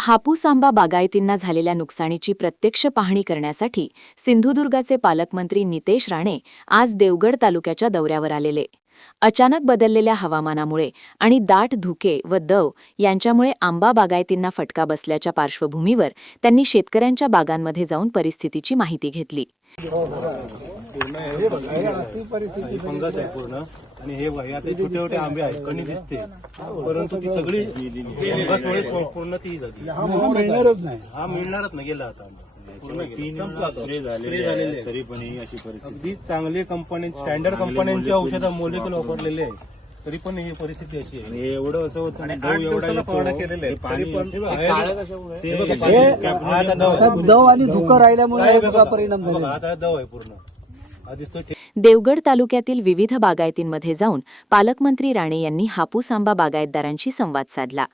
हापूस आंबा बागायतींना झालेल्या नुकसानीची प्रत्यक्ष पाहणी करण्यासाठी सिंधुदुर्गाचे पालकमंत्री नितेश राणे आज देवगड तालुक्याच्या दौऱ्यावर आलेले. अचानक बदललेल्या हवामानामुळे आणि दाट धुके व दव यांच्यामुळे आंबा बागायतींना फटका बसल्याच्या पार्श्वभूमीवर त्यांनी शेतकऱ्यांच्या बागांमध्ये जाऊन परिस्थितीची माहिती घेतली. फंगस आहे पूर्ण आणि हे आता छोटे छोटे आंबे आहेत, कणी दिसते, परंतु ती सगळी फंगसमुळे पूर्ण ती झाली. हा मिळणारच नाही, गेला आता तरी पण ही अशी परिस्थिती. अगदी चांगले कंपनी, स्टँडर्ड कंपन्यांची औषधं मोलिक्युल वापरलेले आहे, तरी पण ही परिस्थिती अशी आहे. एवढं असं होतं आणि 8 दिवसाला फवारण्या केलेल्या आहेत, तरी पण दव आणि धुकं राहिल्यामुळे याचा परिणाम झाला. आता दव आहे पूर्ण. देवगड तालुक्यातील विविध बागायतींमध्ये जाऊन पालकमंत्री राणे यांनी हापूस आंबा बागायतदारांशी संवाद साधला.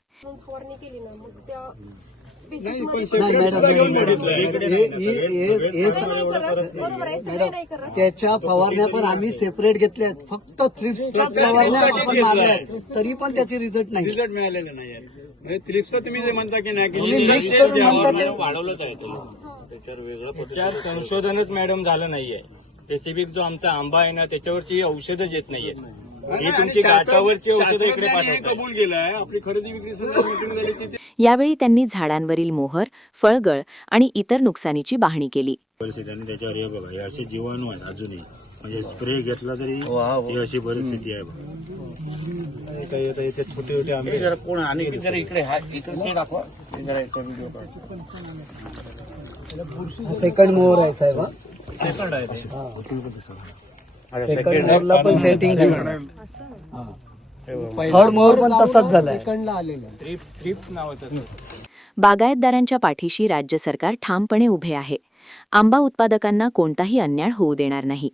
त्याच्या फवारण्या पण आम्ही सेपरेट घेतल्यात, फक्त थ्रिप्सच्याच फवारण्या आपण मारल्यात, तरी पण त्याचे रिझल्ट नाही. रिझल्ट मिळालेला नाही. थ्रिप्सचं तुम्ही जे म्हणता की नाही, वाढवलं त्याच्यावर संशोधनच मॅडम झालं नाहीये. स्पेसिफिक जो आमचा आंबा आहे ना, त्याच्यावरची औषधच येत नाहीये. ही तुमची गाठावरची औषधं इकडे कबूल केलंय. आपली खरेदी विक्री झाली. यावेळी त्यांनी झाडांवरील मोहर, फळगळ आणि इतर नुकसानीची पाहणी केली. परिस्थिती आणि त्याच्यावर हे बघा, हे असे जीवाणू आहेत अजूनही, म्हणजे स्प्रे घेतला तरी ही अशी परिस्थिती आहे. छोटे छोटे आंबे कोण आणि इकडे इकडे दाखवा. सेकंड मोहर आहे साहेब. सेकंड आहे ते. सेकंड मोहरला पण सेटिंग थर्ड मोहर पण तसाच झालाय. थ्रिप्स नावाचं. बागायतदारांच्या पाठीशी राज्य सरकार ठामपणे उभे आहे. आंबा उत्पादकांना कोणताही अन्याय होऊ देणार नाही.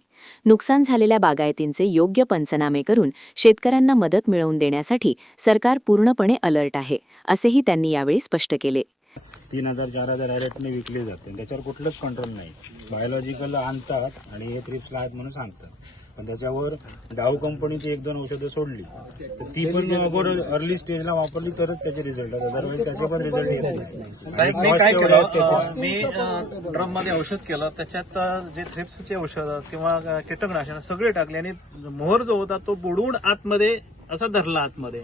नुकसान झालेल्या बागायतींचे योग्य पंचनामे करून शेतकऱ्यांना मदत मिळवून देण्यासाठी सरकार पूर्णपणे अलर्ट आहे, असेही त्यांनी यावेळी स्पष्ट केले. 3,000-4,000 रेटने विकले जाते, त्याच्यावर कुठलंच कंट्रोल नाही. बायोलॉजिकल आणतात आणि हे थ्रिप्सला आहेत म्हणून सांगतात, पण त्याच्यावर डाव कंपनीची 1-2 औषधं सोडली तर ती पण अर्ली स्टेजला वापरली तरच त्याचे रिझल्ट आहेत, अदरवाईज त्याचे पण रिझल्ट येत नाही. साहेब, मी काय केलं, मी ड्रम मध्ये औषध केलं, त्याच्यात जे थ्रिप्सचे औषध किंवा कीटकनाशक सगळे टाकले आणि मोहर जो होता तो बुडवून आतमध्ये असा धरला आतमध्ये,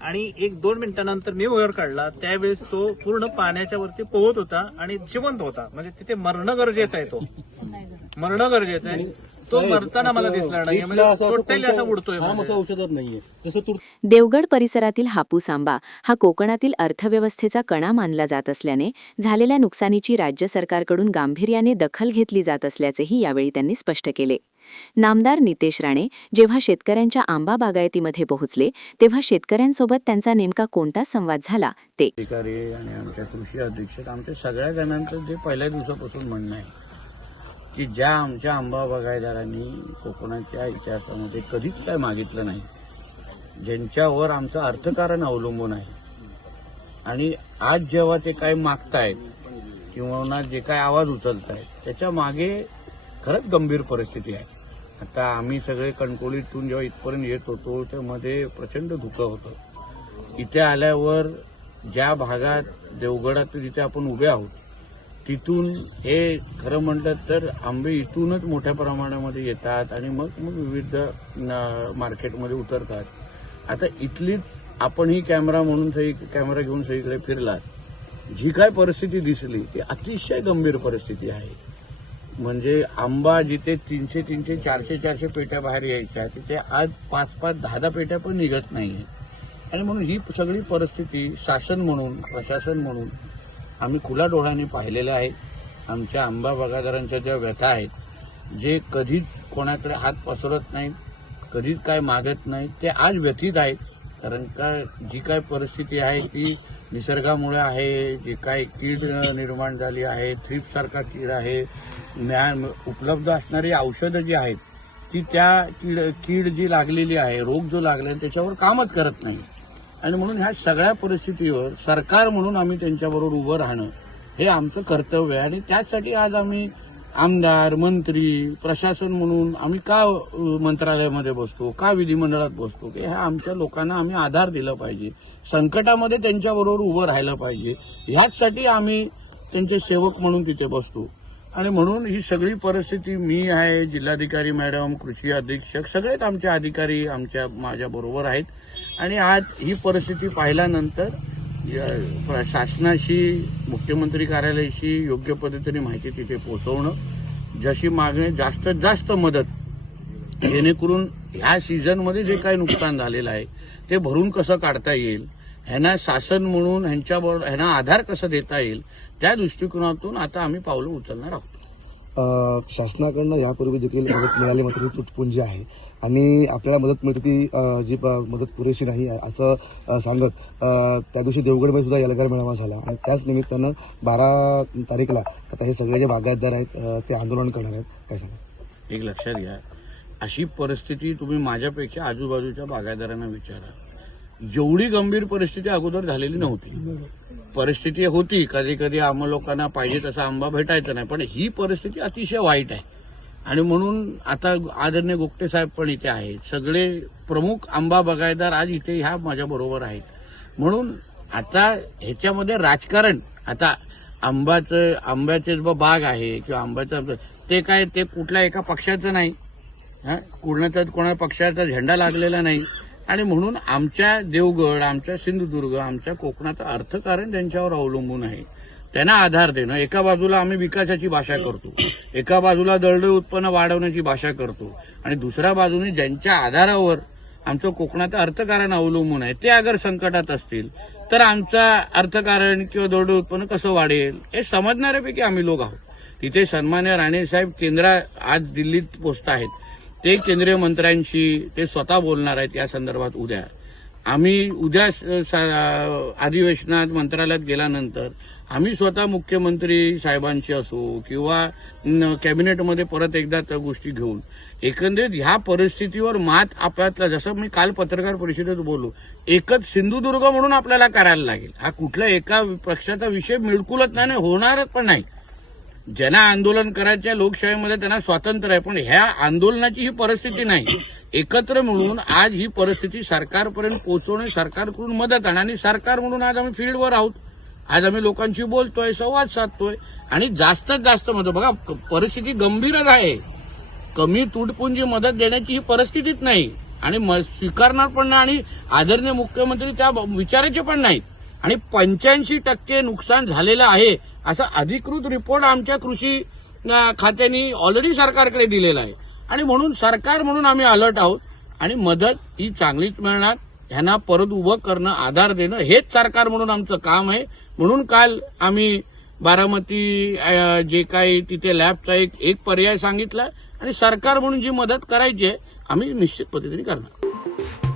आणि 1-2 मिनिटांनंतर मी मोहर काढला. त्यावेळेस तो पूर्ण पाण्याच्या वरती पोहत होता आणि जिवंत होता. म्हणजे तिथे मरणं गरजेचं आहे, तो मरणं गरजेचं आहे. तो मरताना मला दिसला नाही, म्हणजे टोटली असा उडतोय, औषधच नाहीये. जसं देवगड परिसरातील हापूस आंबा हा कोकणातील अर्थव्यवस्थेचा कणा मानला जात असल्याने झालेल्या नुकसानीची राज्य सरकारकडून गांभीर्याने दखल घेतली जात असल्याचेही यावेळी त्यांनी स्पष्ट केले. नामदार नितेश राणे जेव्हा शेतकऱ्यांच्या आंबा बागायतीमध्ये पोहोचले तेव्हा शेतकऱ्यांसोबत त्यांचा नेमका कोणता संवाद झाला ते. अधिकारी आणि आमच्या कृषी अधीक्षक, आमच्या सगळ्या जणांचं जे पहिल्या दिवसापासून म्हणणं आहे की ज्या आमच्या आंबा बागायतदारांनी कोकणाच्या इतिहासामध्ये कधीच काय मागितलं नाही, ज्यांच्यावर आमचं अर्थकारण अवलंबून आहे, आणि आज जेव्हा ते काय मागतायत किंवा जे काय आवाज उचलतायत त्याच्या मागे खरंच गंभीर परिस्थिती आहे. आता आम्ही सगळे कणकोलीतून जेव्हा इथपर्यंत येत होतो त्यामध्ये प्रचंड धुकं होतं. इथे आल्यावर ज्या भागात देवगडात जिथे आपण उभे आहोत तिथून हे खरं म्हटलं तर आंबे इथूनच मोठ्या प्रमाणामध्ये येतात आणि मग विविध मार्केटमध्ये उतरतात. आता इथलीच आपण ही कॅमेरा म्हणून कॅमेरा घेऊन सगळीकडे फिरलात, जी काय परिस्थिती दिसली ती अतिशय गंभीर परिस्थिती आहे. म्हणजे आंबा जिथे 300, 400 पेट्या बाहेर यायच्या तिथे आज 5, 10 पेट्या पण निघत नाहीये. आणि म्हणून ही सगळी परिस्थिती शासन म्हणून, प्रशासन म्हणून आम्ही खुल्या डोळ्याने पाहिलेल्या आहेत. आमच्या आंबा बागायतदारांच्या ज्या व्यथा आहेत, जे कधीच कोणाकडे हात पसरत नाहीत, कधीच काय मागत नाहीत, ते आज व्यथित आहेत. कारण का जी काय परिस्थिती आहे ती निसर्गामुळे आहे. जी काय कीड निर्माण झाली आहे, थ्रिप्ससारखा कीड आहे, उपलब्ध असणारी औषधं जी आहेत ती त्या कीड जी लागलेली आहे, रोग जो लागला त्याच्यावर कामच करत नाही. आणि म्हणून ह्या सगळ्या परिस्थितीवर सरकार म्हणून आम्ही त्यांच्याबरोबर उभं राहणं हे आमचं कर्तव्य आहे. आणि त्याचसाठी आज आम्ही आमदार, मंत्री, प्रशासन म्हणून आम्ही का मंत्रालयामध्ये बसतो, का विधिमंडळात बसतो, की ह्या आमच्या लोकांना आम्ही आधार दिला पाहिजे, संकटामध्ये त्यांच्याबरोबर उभं राहिलं पाहिजे, ह्याचसाठी आम्ही त्यांचे सेवक म्हणून तिथे बसतो. आणि म्हणून ही सगळी परिस्थिती, मी आहे, जिल्हाधिकारी मॅडम, कृषी अधीक्षक, सगळेच आमचे अधिकारी माझ्याबरोबर आहेत. आणि आज ही परिस्थिती पाहिल्यानंतर शासनाशी, मुख्यमंत्री कार्यालयाशी योग्य पद्धतीने माहिती तिथे पोहोचवणं, जशी मागणी जास्तीत जास्त मदत, जेणेकरून ह्या सीझनमध्ये जे काही नुकसान झालेलं आहे ते भरून कसं काढता येईल, ह्यांना शासन म्हणून ह्यांना आधार कसा देता येईल, त्या दृष्टिकोनातून आता आम्ही पावलं उचलणार आहोत. शासनाकडनं यापूर्वी देखील मदत मिळाली, मात्र ती तुटपुंजी आहे आणि आपल्याला मदत मिळते ती जी मदत पुरेशी नाही आहे असं सांगत त्या दिवशी देवगडमध्ये सुद्धा एल्गार मेळावा झाला आणि त्याच निमित्तानं 12 तारीखला आता हे सगळे जे बागायतदार आहेत ते आंदोलन करणार आहेत. काय सांगा? एक लक्षात घ्या, अशी परिस्थिती तुम्ही माझ्यापेक्षा आजूबाजूच्या बागायतदारांना विचारा. जेवढी गंभीर परिस्थिती अगोदर झालेली नव्हती. परिस्थिती होती, कधी कधी आम्हा लोकांना पाहिजे तसा आंबा भेटायचा नाही, पण ही परिस्थिती अतिशय वाईट आहे. आणि म्हणून आता आदरणीय गोगटे साहेब पण इथे आहेत, सगळे प्रमुख आंबा बागायतदार आज इथे ह्या माझ्याबरोबर आहेत. म्हणून आता ह्याच्यामध्ये राजकारण, आता आंब्याचे बाग आहे किंवा आंब्याचं ते काय, ते कुठल्या एका पक्षाचं नाही, कोणा पक्षाचा झेंडा लागलेला नाही. आणि म्हणून आमच्या देवगड, आमच्या सिंधुदुर्ग, आमच्या कोकणाचं अर्थकारण त्यांच्यावर अवलंबून आहे. त्यांना आधार देणं, एका बाजूला आम्ही विकासाची भाषा करतो, एका बाजूला दळदळ उत्पन्न वाढवण्याची भाषा करतो, आणि दुसऱ्या बाजूने ज्यांच्या आधारावर आमचं कोकणाचं अर्थकारण अवलंबून आहे ते अगर संकटात असतील तर आमचं अर्थकारण किंवा दळदळ उत्पन्न कसं वाढेल हे समजणाऱ्यापैकी आम्ही लोक आहोत. तिथे सन्मान्य राणेसाहेब आज दिल्लीत पोहोचत आहेत. ते केंद्रीय मंत्र्यांशी ते स्वतः बोलणार आहेत या संदर्भात उद्या. आम्ही उद्या अधिवेशनात मंत्रालयात गेल्यानंतर आम्ही स्वतः मुख्यमंत्री साहेबांशी असो किंवा कॅबिनेटमध्ये परत एकदा त्या गोष्टी घेऊन एकंदरीत ह्या परिस्थितीवर मात आपल्यातला, जसं मी काल पत्रकार परिषदेत बोललो, एकच सिंधुदुर्ग म्हणून आपल्याला करायला लागेल. हा कुठल्या एका पक्षाचा विषय बिलकुलच नाही, होणारच पण नाही. ज्यांना आंदोलन करायच्या लोकशाहीमध्ये त्यांना स्वातंत्र्य आहे, पण ह्या आंदोलनाची ही परिस्थिती नाही. एकत्र मिळून आज ही परिस्थिती सरकारपर्यंत पोहोचवणे, सरकारकडून मदत आणणे, आणि सरकार म्हणून आज आम्ही फील्डवर आहोत. आज आम्ही लोकांशी बोलतोय, संवाद साधतोय, आणि जास्तीत जास्त मदत. बघा, परिस्थिती गंभीरच आहे. कमी तुटपुंजी मदत देण्याची ही परिस्थितीच नाही, आणि स्वीकारणार पण नाही, आणि आदरणीय मुख्यमंत्री त्या विचाराचे पण नाहीत. आणि 85% नुकसान झालेलं आहे असा अधिकृत रिपोर्ट आमच्या कृषी खात्याने ऑलरेडी सरकारकडे दिलेला आहे. आणि म्हणून सरकार म्हणून आम्ही अलर्ट आहोत, आणि मदत ही चांगलीच मिळणार. ह्यांना परत उभं करणं, आधार देणं हेच सरकार म्हणून आमचं काम आहे. म्हणून काल आम्ही बारामती जे काही तिथे लॅबचा एक पर्याय सांगितला, आणि सरकार म्हणून जी मदत करायची आहे आम्ही निश्चित पद्धतीने करणार.